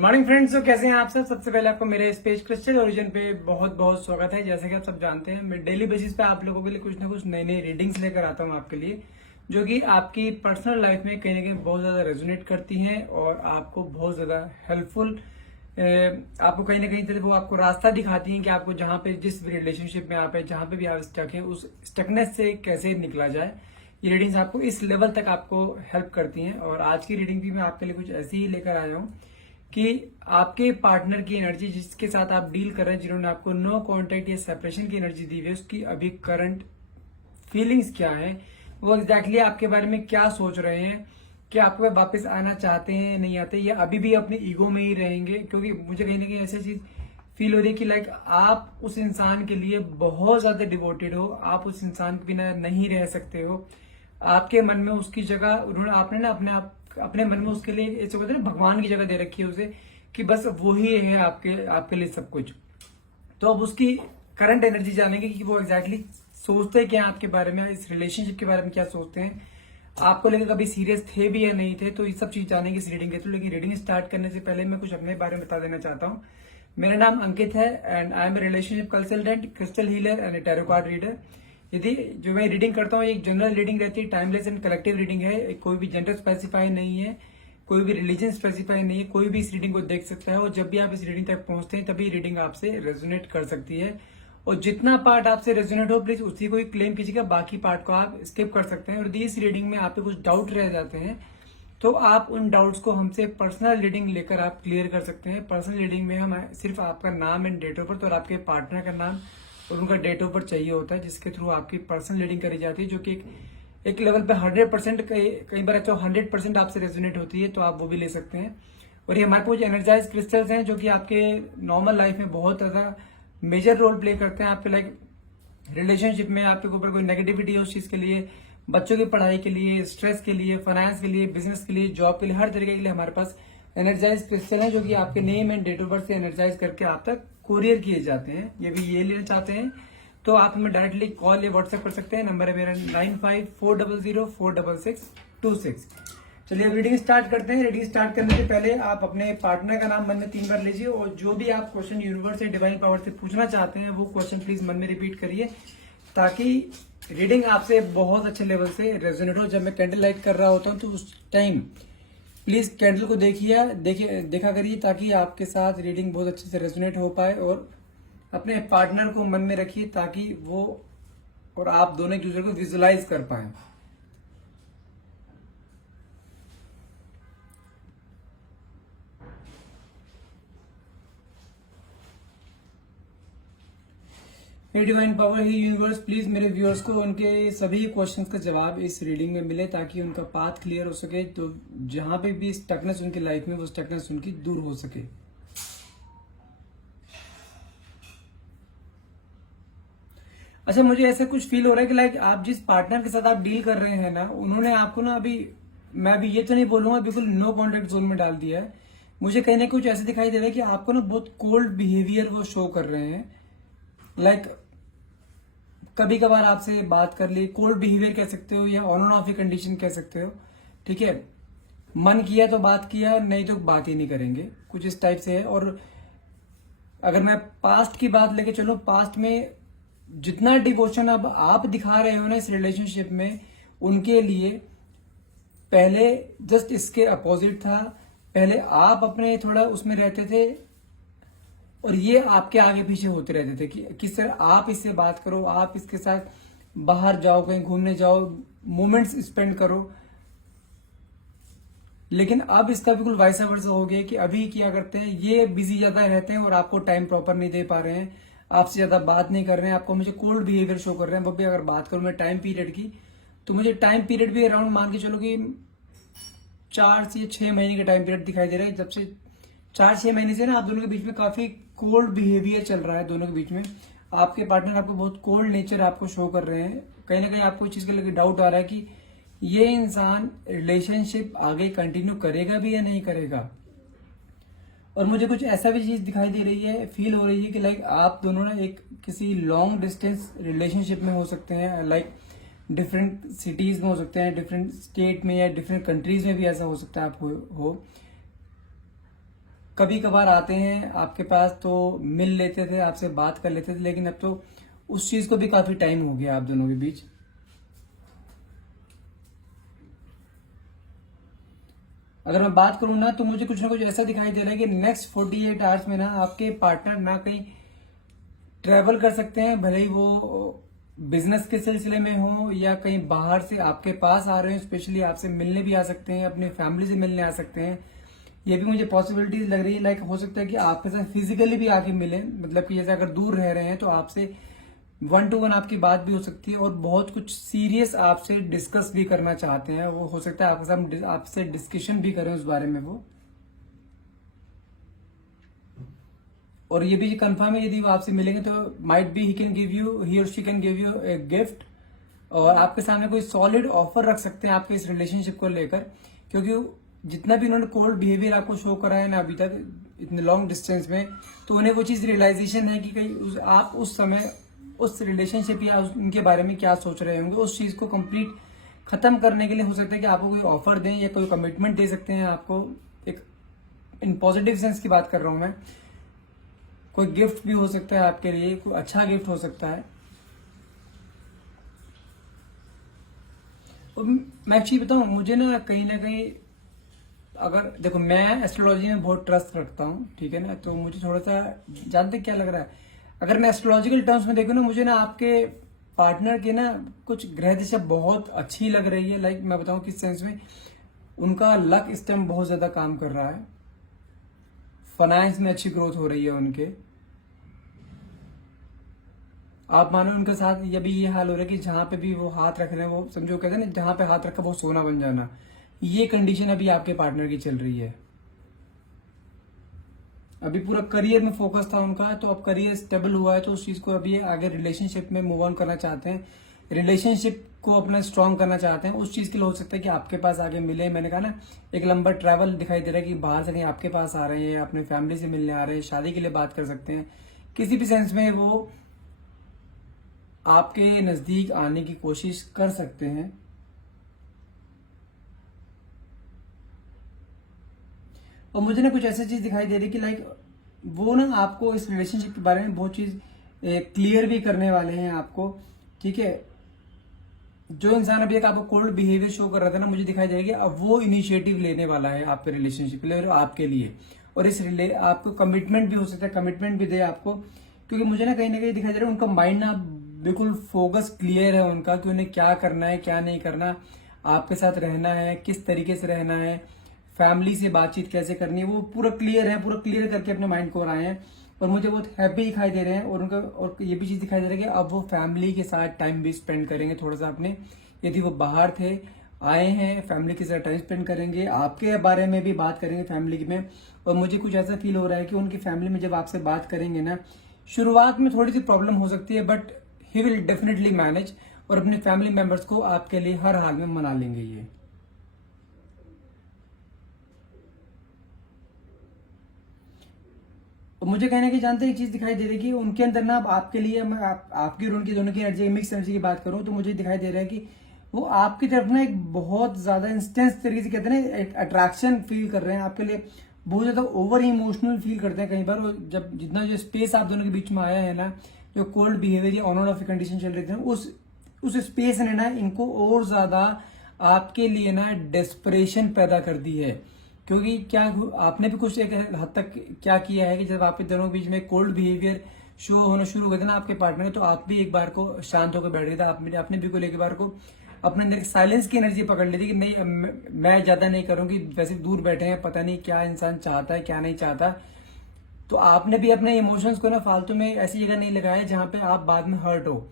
Good morning friends. तो कैसे हैं आप सब। सबसे पहले आपको मेरे इस पेज क्रिस्टल ओरिजिन पे बहुत बहुत स्वागत है। जैसे कि आप सब जानते हैं, मैं डेली बेसिस पे आप लोगों के लिए कुछ ना कुछ नई नई रीडिंग्स लेकर आता हूं आपके लिए, जो कि आपकी पर्सनल लाइफ में कहीं ना कहीं बहुत ज्यादा रेजोनेट करती हैं और आपको बहुत ज्यादा हेल्पफुल, आपको कहीं ना कहीं वो आपको रास्ता दिखाती हैं कि आपको जहां पे जिस भी रिलेशनशिप में आप है, जहां पे भी आप स्टक है, उस स्टकनेस से कैसे निकला जाए। ये रीडिंग्स आपको इस लेवल तक आपको हेल्प करती हैं। और आज की रीडिंग भी मैं आपके लिए कुछ ऐसी ही लेकर आया हूँ कि आपके पार्टनर की एनर्जी, जिसके साथ आप डील कर रहे हैं, जिन्होंने आपको नो कांटेक्ट या सेपरेशन की एनर्जी दी हुई है, उसकी अभी करंट फीलिंग्स क्या है, वो एग्जैक्टली आपके बारे में क्या सोच रहे हैं, कि आपको वापस आना चाहते हैं नहीं आते, या अभी भी अपने ईगो में ही रहेंगे। क्योंकि मुझे कहीं ना कहीं ऐसी चीज फील हो रही है कि लाइक आप उस इंसान के लिए बहुत ज्यादा डिवोटेड हो, आप उस इंसान के बिना नहीं रह सकते हो। आपके मन में उसकी जगह उन्होंने आपने ना अपने मन में उसके लिए ऐसे कहते हैं ना, भगवान की जगह दे रखी है उसे, कि बस वो ही है आपके लिए सब कुछ। तो अब उसकी करंट एनर्जी जानेंगे कि वो एग्जैक्टली सोचते क्या आपके बारे में, इस रिलेशनशिप के बारे में क्या सोचते हैं, आपको लेकर कभी सीरियस थे भी या नहीं थे। तो ये सब चीज जानेंगे इस रीडिंग के थ्रू। लेकिन रीडिंग स्टार्ट करने से पहले मैं कुछ अपने बारे में बता देना चाहता हूँ। मेरा नाम अंकित है and I am a relationship consultant, crystal healer and a tarot card reader. यदि जो मैं रीडिंग करता हूँ एक जनरल रीडिंग रहती है, टाइमलेस एंड कलेक्टिव रीडिंग है। कोई भी जेंडर स्पेसिफाई नहीं है, कोई भी रिलीजन स्पेसिफाई नहीं है, कोई भी इस रीडिंग को देख सकता है। और जब भी आप इस रीडिंग तक पहुंचते हैं तभी रीडिंग आपसे रेजोनेट कर सकती है। और जितना पार्ट आपसे रेजोनेट हो प्लीज उसी को ही क्लेम कीजिएगा, बाकी पार्ट को आप स्किप कर सकते हैं। और यदि इस रीडिंग में आपके कुछ डाउट रह जाते हैं तो आप उन डाउट्स को हमसे पर्सनल रीडिंग लेकर आप क्लियर कर सकते हैं। पर्सनल रीडिंग में हम सिर्फ आपका नाम एंड डेट ऑफ बर्थ और आपके पार्टनर का नाम और उनका डेट ऑफ बर्थ चाहिए होता है, जिसके थ्रू आपकी पर्सनल रीडिंग करी जाती है, जो कि एक लेवल पे 100%, कई बार तो 100% आपसे रेजोनेट होती है, तो आप वो भी ले सकते हैं। और ये हमारे पास एनर्जाइज क्रिस्टल्स हैं, जो कि आपके नॉर्मल लाइफ में बहुत ज्यादा मेजर रोल प्ले करते हैं। आपके लाइक रिलेशनशिप में आपके ऊपर कोई नेगेटिविटी है उस चीज के लिए, बच्चों की पढ़ाई के लिए, स्ट्रेस के लिए, फाइनेंस के लिए, बिजनेस के लिए, जॉब के लिए, हर तरीके के लिए हमारे पास एनर्जाइज क्रिस्टल है, जो कि आपके name and date of birth से एनर्जाइज करके आप तक कोरियर किए जाते हैं। ये भी ये लेना चाहते हैं तो आप हमें डायरेक्टली कॉल या व्हाट्सएप कर सकते हैं। नंबर है मेरा 9540046626। चलिए अब रीडिंग स्टार्ट करते हैं। रीडिंग स्टार्ट करने से पहले आप अपने पार्टनर का नाम मन में 3 बार लीजिए और जो भी आप क्वेश्चन यूनिवर्स या डिवाइन पावर से पूछना चाहते हैं वो क्वेश्चन प्लीज मन में रिपीट करिए, ताकि रीडिंग आपसे बहुत अच्छे लेवल से रेजोनेट हो। जब मैं कैंडल लाइट कर रहा होता हूँ तो उस टाइम प्लीज कैंडल को देखा करिए, ताकि आपके साथ रीडिंग बहुत अच्छे से रेजोनेट हो पाए। और अपने पार्टनर को मन में रखिए ताकि वो और आप दोनों एक दूसरे को विजुलाइज कर पाए। हे डिवाइन पावर, ही यूनिवर्स, प्लीज मेरे व्यूअर्स को उनके सभी क्वेश्चंस का जवाब इस रीडिंग में मिले, ताकि उनका पाथ क्लियर हो सके। तो जहां पे भी स्टकनेस उनकी लाइफ में, वो स्टकनेस उनकी दूर हो सके। अच्छा, मुझे ऐसा कुछ फील हो रहा है कि लाइक आप जिस पार्टनर के साथ आप डील कर रहे हैं ना, उन्होंने आपको ना अभी, मैं अभी ये तो नहीं बोलूंगा बिल्कुल नो कॉन्टेक्ट जोन में डाल दिया है। मुझे कहीं ना कुछ ऐसे दिखाई दे रहा है कि आपको ना बहुत कोल्ड बिहेवियर वो शो कर रहे हैं। लाइक कभी कभार आपसे बात कर ली, कोल्ड बिहेवियर कह सकते हो या ऑन एंड ऑफ कंडीशन कह सकते हो, ठीक है। मन किया तो बात किया, नहीं तो बात ही नहीं करेंगे, कुछ इस टाइप से है। और अगर मैं पास्ट की बात लेके चलूं, पास्ट में जितना डिवोशन अब आप दिखा रहे हो ना इस रिलेशनशिप में उनके लिए, पहले जस्ट इसके अपोजिट था। पहले आप अपने थोड़ा उसमें रहते थे और ये आपके आगे पीछे होते रहते थे कि सर आप इससे बात करो, आप इसके साथ बाहर जाओ, कहीं घूमने जाओ, मोमेंट्स स्पेंड करो। लेकिन अब इसका बिल्कुल वाइस वर्सा हो गया कि अभी क्या करते हैं, ये बिजी ज्यादा रहते हैं और आपको टाइम प्रॉपर नहीं दे पा रहे हैं, आपसे ज्यादा बात नहीं कर रहे हैं, आपको मुझे कोल्ड बिहेवियर शो कर रहे हैं। वो भी अगर बात करूं मैं टाइम पीरियड की, तो मुझे टाइम पीरियड भी अराउंड मान के चलो कि 4 से 6 महीने का टाइम पीरियड दिखाई दे रहा है। जब से 4-6 महीने से ना आप दोनों के बीच में काफी कोल्ड बिहेवियर चल रहा है। दोनों के बीच में आपके पार्टनर आपको बहुत कोल्ड नेचर आपको शो कर रहे हैं। कहीं ना कहीं आपको इस चीज के लेकर डाउट आ रहा है कि ये इंसान रिलेशनशिप आगे कंटिन्यू करेगा भी या नहीं करेगा। और मुझे कुछ ऐसा भी चीज दिखाई दे रही है, फील हो रही है कि लाइक आप दोनों ना एक किसी लॉन्ग डिस्टेंस रिलेशनशिप में हो सकते हैं। लाइक डिफरेंट सिटीज में हो सकते हैं, डिफरेंट स्टेट में या डिफरेंट कंट्रीज में भी ऐसा हो सकता है आप हो। कभी कभार आते हैं आपके पास तो मिल लेते थे, आपसे बात कर लेते थे, लेकिन अब तो उस चीज को भी काफी टाइम हो गया आप दोनों के बीच। अगर मैं बात करूं ना तो मुझे कुछ ना कुछ ऐसा दिखाई दे रहा है कि नेक्स्ट 48 आवर्स में ना आपके पार्टनर ना कहीं ट्रेवल कर सकते हैं, भले ही वो बिजनेस के सिलसिले में हो या कहीं बाहर से आपके पास आ रहे हो, स्पेशली आपसे मिलने भी आ सकते हैं, अपने फैमिली से मिलने आ सकते हैं। ये भी मुझे पॉसिबिलिटीज लग रही है। लाइक हो सकता है कि आपके साथ फिजिकली भी आके मिले, मतलब कि जैसे अगर दूर रह रहे हैं तो आपसे 1 to 1 आपकी बात भी हो सकती है और बहुत कुछ सीरियस आपसे डिस्कस भी करना चाहते हैं। वो हो सकता है आपके साथ आपसे डिस्कशन भी करें उस बारे में वो। और ये भी कंफर्म है यदि वो आपसे मिलेंगे तो माइट बी ही और she can give U a gift, और आपके सामने कोई सॉलिड ऑफर रख सकते हैं आपके इस रिलेशनशिप को लेकर, क्योंकि जितना भी उन्होंने कोल्ड बिहेवियर आपको शो करा है ना अभी तक इतने लॉन्ग डिस्टेंस में, तो उन्हें वो चीज रियलाइजेशन है कि कहीं आप उस समय उस रिलेशनशिप या उनके बारे में क्या सोच रहे होंगे। उस चीज को कंप्लीट खत्म करने के लिए हो सकता है कि आपको कोई ऑफर दें या कोई कमिटमेंट दे सकते हैं आपको। एक इन पॉजिटिव सेंस की बात कर रहा हूं मैं। कोई गिफ्ट भी हो सकता है आपके लिए, कोई अच्छा गिफ्ट हो सकता है। और मैं एक चीज बताऊं, मुझे ना कहीं अगर देखो, मैं एस्ट्रोलॉजी में बहुत ट्रस्ट रखता हूँ, ठीक है ना, तो मुझे थोड़ा सा जानते क्या लग रहा है, अगर मैं एस्ट्रोलॉजिकल टर्म्स में देखूँ ना, मुझे ना आपके पार्टनर के ना कुछ ग्रह दिशा बहुत अच्छी लग रही है। लाइक मैं बताऊं किस सेंस में, उनका लक इस टाइम बहुत ज्यादा काम कर रहा है, फाइनेंस में अच्छी ग्रोथ हो रही है उनके। आप मानो उनके साथ ये भी ये हाल हो रहा है कि जहां पे भी वो हाथ रख रहे हैं, वो समझो कहते हैं ना, जहां पे हाथ रखा वो सोना बन जाना, ये कंडीशन अभी आपके पार्टनर की चल रही है। अभी पूरा करियर में फोकस था उनका, तो अब करियर स्टेबल हुआ है तो उस चीज को अभी आगे रिलेशनशिप में मूव ऑन करना चाहते हैं, रिलेशनशिप को अपना स्ट्रांग करना चाहते हैं। उस चीज के लिए हो सकता है कि आपके पास आगे मिले। मैंने कहा ना, एक लंबा ट्रैवल दिखाई दे रहा है कि बाहर से कहीं आपके पास आ रहे हैं, अपने फैमिली से मिलने आ रहे हैं, शादी के लिए बात कर सकते हैं, किसी भी सेंस में वो आपके नजदीक आने की कोशिश कर सकते हैं। और मुझे ना कुछ ऐसी चीज दिखाई दे रही है कि लाइक वो ना आपको इस रिलेशनशिप के बारे में बहुत चीज क्लियर भी करने वाले हैं आपको, ठीक है। जो इंसान अभी एक आपको कोल्ड बिहेवियर शो कर रहा था ना, मुझे दिखाई देगा कि अब वो इनिशिएटिव लेने वाला है आपके रिलेशनशिप के लिए और आपके लिए, और इस आपको कमिटमेंट भी हो सकता है, कमिटमेंट भी दे आपको, क्योंकि मुझे ना कहीं दिखाई दे रहा है उनका माइंड ना बिल्कुल फोकस क्लियर है उनका, कि उन्हें क्या करना है क्या नहीं करना, आपके साथ रहना है किस तरीके से रहना है, फैमिली से बातचीत कैसे करनी है, वो पूरा क्लियर है, पूरा क्लियर करके अपने माइंड को बनाए हैं। और मुझे बहुत हैप्पी दिखाई दे रहे हैं, और उनका और ये भी चीज दिखाई दे रहा है कि अब वो फैमिली के साथ टाइम भी स्पेंड करेंगे थोड़ा सा अपने, यदि वो बाहर थे आए हैं फैमिली के साथ टाइम स्पेंड करेंगे, आपके बारे में भी बात करेंगे फैमिली में। और मुझे कुछ ऐसा फील हो रहा है कि उनकी फैमिली में जब आपसे बात करेंगे ना, शुरुआत में थोड़ी सी प्रॉब्लम हो सकती है, but he will definitely manage, और अपने फैमिली मेंबर्स को आपके लिए हर हाल में मना लेंगे ये। और मुझे कहने की जानते एक चीज दिखाई दे रही है कि उनके अंदर ना, अब आपके लिए मैं आपकी और उनकी दोनों की एनर्जी, मिक्स एनर्जी की बात करूं तो मुझे दिखाई दे रहा है कि वो आपकी तरफ ना एक बहुत ज्यादा इंस्टेंस तरीके से, कहते हैं ना, अट्रैक्शन फील कर रहे हैं आपके लिए, बहुत ज्यादा ओवर इमोशनल फील करते हैं कई बार। और जब जितना जो स्पेस आप दोनों के बीच में आया है ना, जो कोल्ड बिहेवियर या ऑन एंड ऑफ कंडीशन चल रही थी, उस स्पेस ने ना इनको और ज्यादा आपके लिए ना डेस्परेशन पैदा कर दी है। क्योंकि क्या आपने भी कुछ एक हद तक क्या किया है कि जब आपके दोनों के बीच में कोल्ड बिहेवियर शो होना शुरू हो गया था ना आपके पार्टनर में, तो आप भी एक बार को शांत होकर बैठ गए थे, आपने भी कोई एक बार को अपने अंदर साइलेंस की एनर्जी पकड़ ली थी कि नहीं, मैं ज्यादा नहीं करूंगी, वैसे दूर बैठे हैं, पता नहीं क्या इंसान चाहता है क्या नहीं चाहता। तो आपने भी अपने इमोशंस को ना फालतू में ऐसी जगह नहीं लगाया जहां पे आप बाद में हर्ट हो।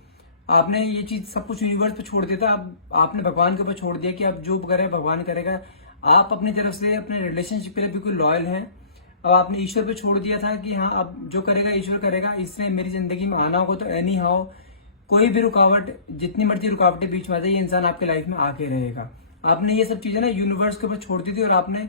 आपने ये चीज सब कुछ यूनिवर्स पे छोड़ दिया था, अब आपने भगवान के ऊपर छोड़ दिया कि अब जो करे भगवान करेगा। आप अपनी तरफ से अपने रिलेशनशिप के लिए बिल्कुल लॉयल हैं। अब आपने ईश्वर पे छोड़ दिया था कि हाँ, अब जो करेगा ईश्वर करेगा, इसने मेरी जिंदगी में आना होगा तो एनी हाउ कोई भी रुकावट, जितनी मर्जी रुकावटें बीच में आ जाए, ये इंसान आपके लाइफ में आके रहेगा। आपने ये सब चीजें ना यूनिवर्स के ऊपर छोड़ दी थी, और आपने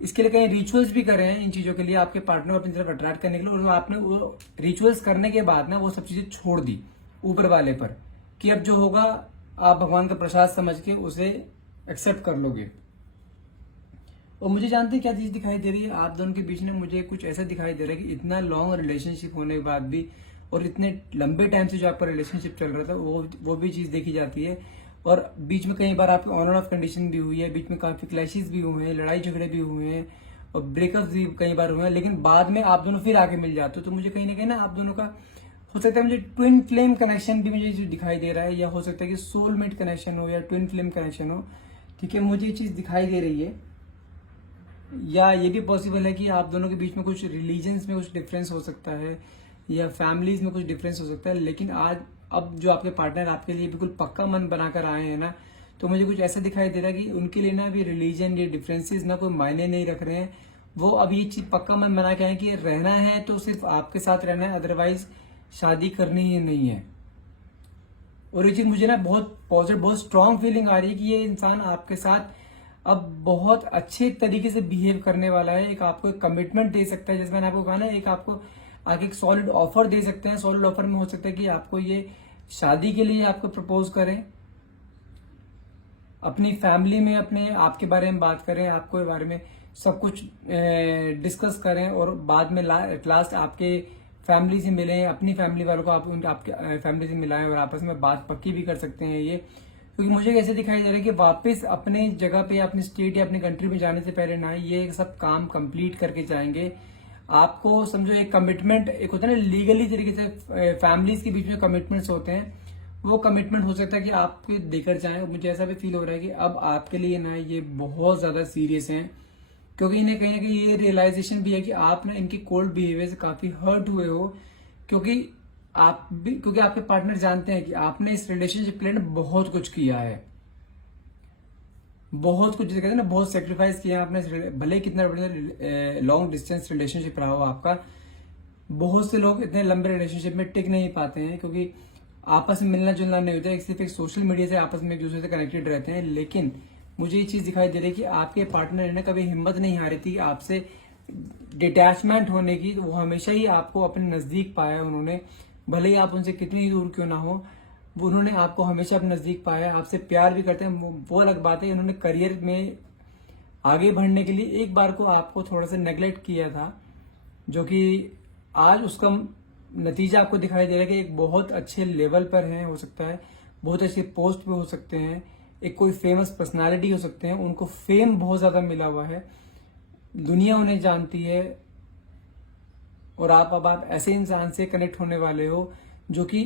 इसके लिए कई रिचुअल्स भी करे हैं इन चीजों के लिए, आपके पार्टनर को अपनी तरफ अट्रैक्ट करने के लिए। और आपने वो रिचुअल्स करने के बाद ना वो सब चीजें छोड़ दी ऊपर वाले पर, कि अब जो होगा आप भगवान का प्रसाद समझ के उसे एक्सेप्ट कर लोगे। और मुझे जानते हैं क्या चीज दिखाई दे रही है आप दोनों के बीच में, मुझे कुछ ऐसा दिखाई दे रहा है कि इतना लॉन्ग रिलेशनशिप होने के बाद भी और इतने लंबे टाइम से जो आपका रिलेशनशिप चल रहा था वो भी चीज देखी जाती है। और बीच में कई बार आपकी ऑन एंड ऑफ कंडीशन भी हुई है, बीच में काफी क्लैशेस भी हुए हैं, लड़ाई झगड़े भी हुए हैं और ब्रेकअप भी कई बार हुए हैं, लेकिन बाद में आप दोनों फिर आके मिल जाते हो। तो मुझे कहीं ना कहीं ना आप दोनों का हो सकता है मुझे ट्विन फ्लेम कनेक्शन भी मुझे जो दिखाई दे रहा है, या हो सकता है कि सोलमेट कनेक्शन हो या ट्विन फ्लेम कनेक्शन हो। ठीक है, मुझे ये चीज दिखाई दे रही है। या ये भी पॉसिबल है कि आप दोनों के बीच में कुछ रिलीजन्स में कुछ डिफरेंस हो सकता है या फैमिलीज में कुछ डिफरेंस हो सकता है, लेकिन आज अब जो आपके पार्टनर आपके लिए बिल्कुल पक्का मन बनाकर आए हैं ना, तो मुझे कुछ ऐसा दिखाई दे रहा है कि उनके लिए ना अभी रिलीजन या डिफरेंसेस ना कोई मायने नहीं रख रहे हैं। वो अब ये चीज पक्का मन बना के आए कि रहना है तो सिर्फ आपके साथ रहना है, अदरवाइज शादी करनी ही नहीं है। और ये चीज मुझे ना बहुत पॉजिटिव, बहुत स्ट्रांग फीलिंग आ रही है कि ये इंसान आपके साथ अब बहुत अच्छे तरीके से बिहेव करने वाला है। एक आपको एक कमिटमेंट दे सकता है, जैसे मैंने आपको कहा ना, एक आपको आगे एक सॉलिड ऑफर दे सकते हैं। सॉलिड ऑफर में हो सकता है कि आपको ये शादी के लिए आपको प्रपोज करें, अपनी फैमिली में अपने आपके बारे में बात करें, आपको बारे में सब कुछ डिस्कस करें और बाद में एट लास्ट आपके फैमिली से मिलें, अपनी फैमिली वालों को आपके फैमिली से मिलाएं और आपस में बात पक्की भी कर सकते हैं ये। क्योंकि मुझे कैसे दिखाई दे रहा है कि वापस अपने जगह पे अपने स्टेट या अपनी कंट्री में जाने से पहले ना ये सब काम कंप्लीट करके जाएंगे। आपको समझो एक कमिटमेंट, एक होता है ना लीगली तरीके से फैमिलीज के बीच में कमिटमेंट्स होते हैं, वो कमिटमेंट हो सकता है कि आपको देकर जाए। मुझे ऐसा भी फील हो रहा है कि अब आपके लिए ना ये बहुत ज्यादा सीरियस हैं, क्योंकि इन्हें कहीं ना कहीं ये रियलाइजेशन भी है कि आप ना इनके कोल्ड बिहेवियर से काफी हर्ट हुए हो, क्योंकि आपके पार्टनर जानते हैं कि आपने इस रिलेशनशिप के लिए ना बहुत कुछ किया है, बहुत कुछ, जैसे कहते हैं ना, बहुत सेक्रीफाइस किया आपने। भले कितना लॉन्ग डिस्टेंस रिलेशनशिप रहा हो आपका, बहुत से लोग इतने लंबे रिलेशनशिप में टिक नहीं पाते हैं क्योंकि आपस में मिलना जुलना नहीं होता है, सिर्फ एक सोशल मीडिया से आपस में एक दूसरे से कनेक्टेड रहते हैं। लेकिन मुझे ये चीज दिखाई दे रही है कि आपके पार्टनर ने कभी हिम्मत नहीं हारी थी आपसे डिटैचमेंट होने की। वो हमेशा ही आपको अपने नजदीक पाया उन्होंने, भले ही आप उनसे कितनी ही दूर क्यों ना हो, वो उन्होंने आपको हमेशा अपने नजदीक पाया, आपसे प्यार भी करते हैं, वो अलग बात है। उन्होंने करियर में आगे बढ़ने के लिए एक बार को आपको थोड़ा सा नेग्लेक्ट किया था, जो कि आज उसका नतीजा आपको दिखाई दे रहा है कि एक बहुत अच्छे लेवल पर है, हो सकता है बहुत अच्छे पोस्ट पे हो सकते हैं, एक कोई फेमस पर्सनालिटी हो सकते हैं, उनको फेम बहुत ज्यादा मिला हुआ है, दुनिया उन्हें जानती है। और अब आप ऐसे इंसान से कनेक्ट होने वाले हो जो कि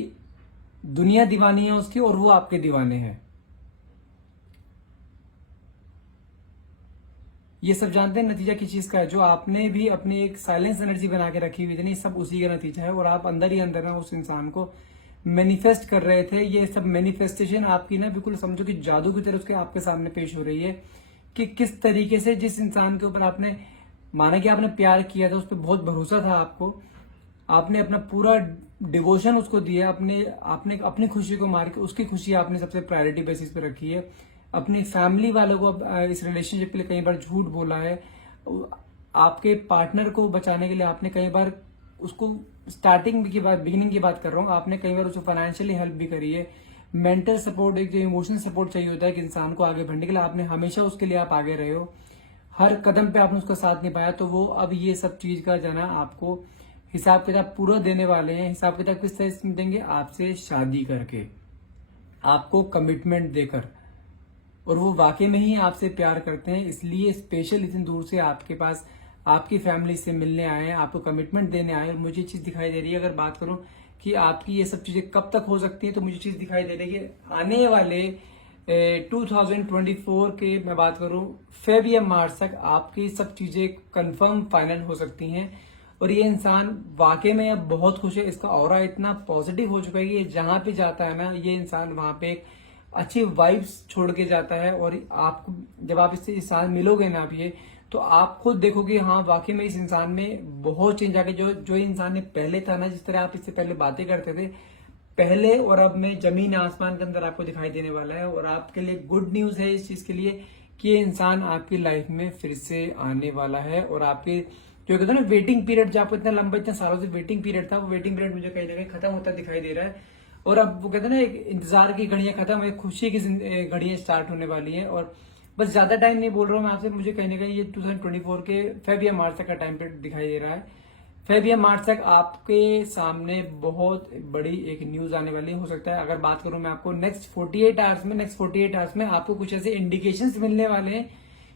दुनिया दीवानी है उसकी और वो आपके दीवाने हैं। ये सब जानते हैं नतीजा किस चीज का है, जो आपने भी अपनी एक साइलेंस एनर्जी बना के रखी हुई थी, नहीं सब उसी का नतीजा है। और आप अंदर ही अंदर ना उस इंसान को मैनिफेस्ट कर रहे थे। ये सब मैनिफेस्टेशन आपकी ना बिल्कुल समझो कि जादू की तरह उसके आपके सामने पेश हो रही है कि किस तरीके से जिस इंसान के ऊपर आपने माना कि आपने प्यार किया था, उस पर बहुत भरोसा था आपको, आपने अपना पूरा डिवोशन उसको दिया, आपने अपनी खुशी को मार के उसकी खुशी आपने सबसे प्रायोरिटी बेसिस पे रखी है। अपनी फैमिली वालों को इस रिलेशनशिप के लिए कई बार झूठ बोला है। आपके पार्टनर को बचाने के लिए आपने कई बार उसको बिगिनिंग की बात कर रहा हूँ, आपने कई बार उसको फाइनेंशियली हेल्प भी करी है। मेंटल सपोर्ट, एक जो इमोशनल सपोर्ट चाहिए होता है कि इंसान को आगे बढ़ने के लिए, आपने हमेशा उसके लिए आप आगे रहे हो, हर कदम पे आपने उसका साथ निभाया। तो वो अब ये सब चीज का जाना आपको हिसाब किताब पूरा देने वाले हैं। हिसाब किताब किस तरह से देंगे? आपसे शादी करके, आपको कमिटमेंट देकर। और वो वाकई में ही आपसे प्यार करते हैं, इसलिए स्पेशल इतनी दूर से आपके पास आपकी फैमिली से मिलने आए हैं, आपको कमिटमेंट देने आए हैं। और मुझे चीज दिखाई दे रही है, अगर बात करूं कि आपकी ये सब चीजें कब तक हो सकती है, तो मुझे चीज दिखाई दे रही है कि आने वाले 2024 के मैं बात करूं फेब या मार्च तक आपकी सब चीजें कंफर्म फाइनल हो सकती हैं। और ये इंसान वाकई में अब बहुत खुश है, इसका ऑरा इतना पॉजिटिव हो चुका है कि ये जहां पे जाता है ना, ये इंसान वहां पे एक अच्छी वाइब्स छोड़ के जाता है। और आपको जब आप इससे इंसान मिलोगे ना, आप ये तो आप खुद देखोगे, हाँ वाकई में इस इंसान में बहुत चेंज आ गया। जो इंसान ने पहले था ना, जिस तरह आप इससे पहले बातें करते थे पहले और अब में जमीन आसमान के अंदर आपको दिखाई देने वाला है। और आपके लिए गुड न्यूज है इस चीज के लिए कि ये इंसान आपकी लाइफ में फिर से आने वाला है। और आपके जो कहते हैं ना वेटिंग पीरियड, जो आपको इतना लंबा, इतने सालों से वेटिंग पीरियड था, वो वेटिंग पीरियड मुझे कहीं ना कहीं खत्म होता दिखाई दे रहा है। और अब वो कहते हैं ना, एक इंतजार की घड़ियां खत्म है, खुशी की घड़ियां स्टार्ट होने वाली है। और बस ज्यादा टाइम नहीं बोल रहा हूँ मैं आपसे, मुझे कहीं ना कहीं ये 2024 के फेब या मार्च तक का टाइम पीरियड दिखाई दे रहा है। फेब या मार्च तक आपके सामने बहुत बड़ी एक न्यूज आने वाली हो सकता है। अगर बात करूं मैं आपको नेक्स्ट 48 आवर्स में आपको कुछ ऐसे इंडिकेशंस मिलने वाले हैं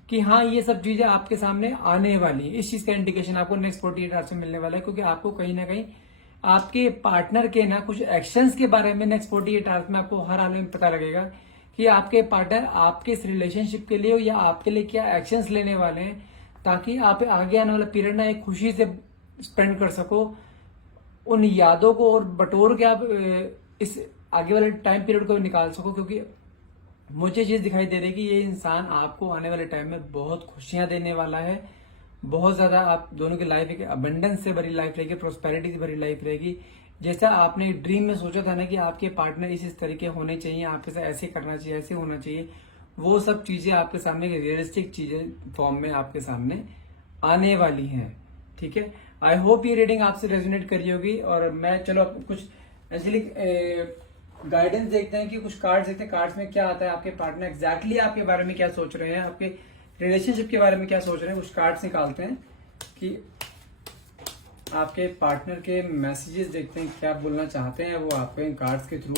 कि हाँ ये सब चीजें आपके सामने आने वाली है। इस चीज का इंडिकेशन आपको नेक्स्ट 48 आवर्स में मिलने वाला है, क्योंकि आपको कहीं ना कहीं आपके पार्टनर के ना कुछ एक्शंस के बारे में नेक्स्ट 48 आवर्स में आपको हर हाल में पता लगेगा कि आपके पार्टनर आपके इस रिलेशनशिप के लिए या आपके लिए क्या एक्शंस लेने वाले हैं, ताकि आप आगे आने वाला पीरियड ना एक खुशी से स्पेंड कर सको, उन यादों को और बटोर के आप इस आगे वाले टाइम पीरियड को भी निकाल सको। क्योंकि मुझे चीज दिखाई दे रही है कि ये इंसान आपको आने वाले टाइम में बहुत खुशियां देने वाला है, बहुत ज्यादा आप दोनों की लाइफ एक अबंडेंस से भरी लाइफ रहेगी, प्रोस्पेरिटी से भरी लाइफ रहेगी। जैसा आपने ड्रीम में सोचा था ना कि आपके पार्टनर इस तरीके होने चाहिए, आपके साथ ऐसे करना चाहिए, ऐसे होना चाहिए, वो सब चीजें आपके सामने रियलिस्टिक चीजें फॉर्म में आपके सामने आने वाली हैं। ठीक है, आई होप ये रीडिंग आपसे रेजोनेट करी होगी। और मैं चलो कुछ एक्चुअली गाइडेंस देखते हैं कि कुछ कार्ड्स देखते हैं, कार्ड्स में क्या आता है, आपके पार्टनर एग्जैक्टली आपके बारे में क्या सोच रहे हैं, आपके रिलेशनशिप के बारे में क्या सोच रहे हैं। कुछ कार्ड्स निकालते हैं कि आपके पार्टनर के मैसेजेस देखते हैं, क्या बोलना चाहते हैं वो आपको इन कार्ड्स के थ्रू।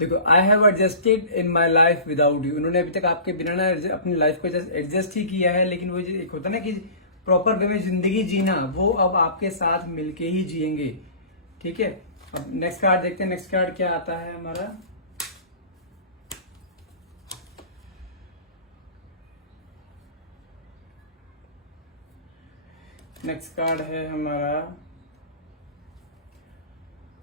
देखो, I have adjusted in my life without you. उन्होंने अभी तक आपके बिना ना अपनी लाइफ को एडजस्ट ही किया है, लेकिन वो एक होता है ना कि प्रॉपर वे में जिंदगी जीना, वो अब आपके साथ मिलके ही जिएंगे। ठीक है, अब नेक्स्ट कार्ड देखते हैं। नेक्स्ट कार्ड क्या आता है हमारा। नेक्स्ट कार्ड है हमारा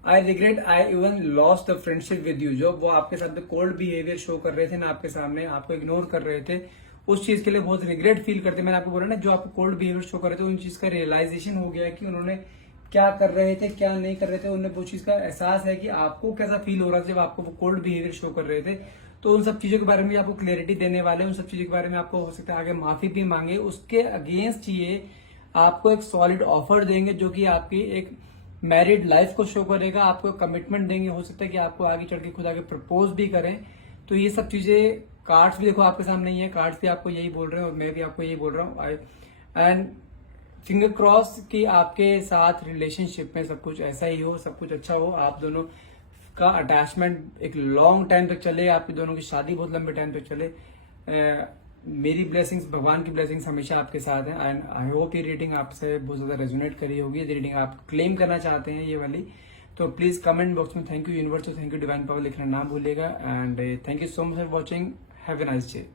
I regret I even lost the friendship with you. जो वो आपके साथ कोल्ड बिहेवियर शो कर रहे थे ना आपके सामने, आपको इग्नोर कर रहे थे, उस चीज के लिए बहुत रिग्रेट फील करते। मैंने आपको बोला ना, जो आपको कोल्ड बिहेवियर शो कर रहे थे उन चीज का रियलाइजेशन हो गया कि उन्होंने क्या कर रहे थे, क्या नहीं कर रहे थे। उन्हें वो चीज का एहसास है कि आपको कैसा फील हो रहा था जब आपको वो कोल्ड बिहेवियर शो कर रहे थे। तो उन सब चीजों के बारे में आपको क्लैरिटी देने वाले, उन सब चीजों के बारे में आपको हो सकता है आगे माफी भी मांगे, उसके अगेंस्ट ये आपको एक सॉलिड ऑफर देंगे जो कि आपकी एक मैरिड लाइफ को शो करेगा, आपको कमिटमेंट देंगे। हो सकता है कि आपको आगे चढ़ के खुद आगे प्रपोज भी करें। तो ये सब चीजें कार्ड्स भी देखो आपके सामने ही है, कार्ड्स भी आपको यही बोल रहे हैं और मैं भी आपको यही बोल रहा हूँ। एंड फिंगर क्रॉस कि आपके साथ रिलेशनशिप में सब कुछ ऐसा ही हो, सब कुछ अच्छा हो, आप दोनों का अटैचमेंट एक लॉन्ग टाइम तक चले, आपकी दोनों की शादी बहुत लंबे टाइम तक चले। मेरी ब्लेसिंग्स, भगवान की ब्लेसिंग्स हमेशा आपके साथ हैं। एंड आई होप ये रीडिंग आपसे बहुत ज्यादा रेजोनेट करी होगी। ये रीडिंग आप क्लेम करना चाहते हैं ये वाली, तो प्लीज कमेंट बॉक्स में थैंक यू यूनिवर्स और थैंक यू डिवाइन पावर लिखना ना भूलिएगा। And thank you so much for watching. Have a nice day.